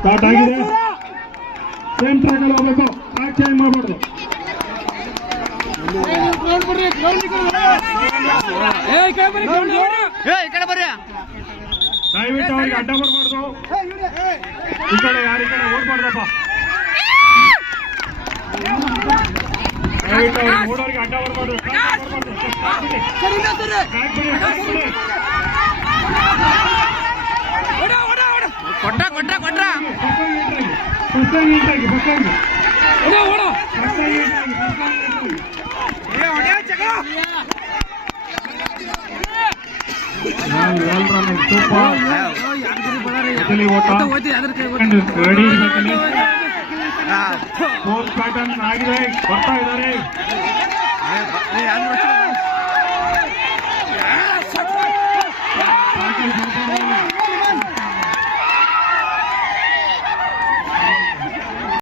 Start ಆಗಿದೆ. Same track ಅಲ್ಲಿ ಹೋಗ್ಬೇಕು, ಟ್ರ್ಯಾಕ್ ಚೇಂಜ್ ಮಾಡಬಾರ್ದು. ದಯವಿಟ್ಟು ಅವ್ರಿಗೆ ಅಡ್ಡ ಬರಬಾರ್ದು. ಈ ಕಡೆ ಯಾರು ಈ ಕಡೆ ಓಡ್ಬಾರ್ದಪ್ಪ. ದಯವಿಟ್ಟು ಅವ್ರಿಗೆ ಓಡೋರಿಗೆ ಅಡ್ಡ ಬರಬಾರ್ದು. ಪ್ಯಾಟರ್ನ್ ಆಗಿದೆ, ಬರ್ತಾ ಇದ್ದಾರೆ.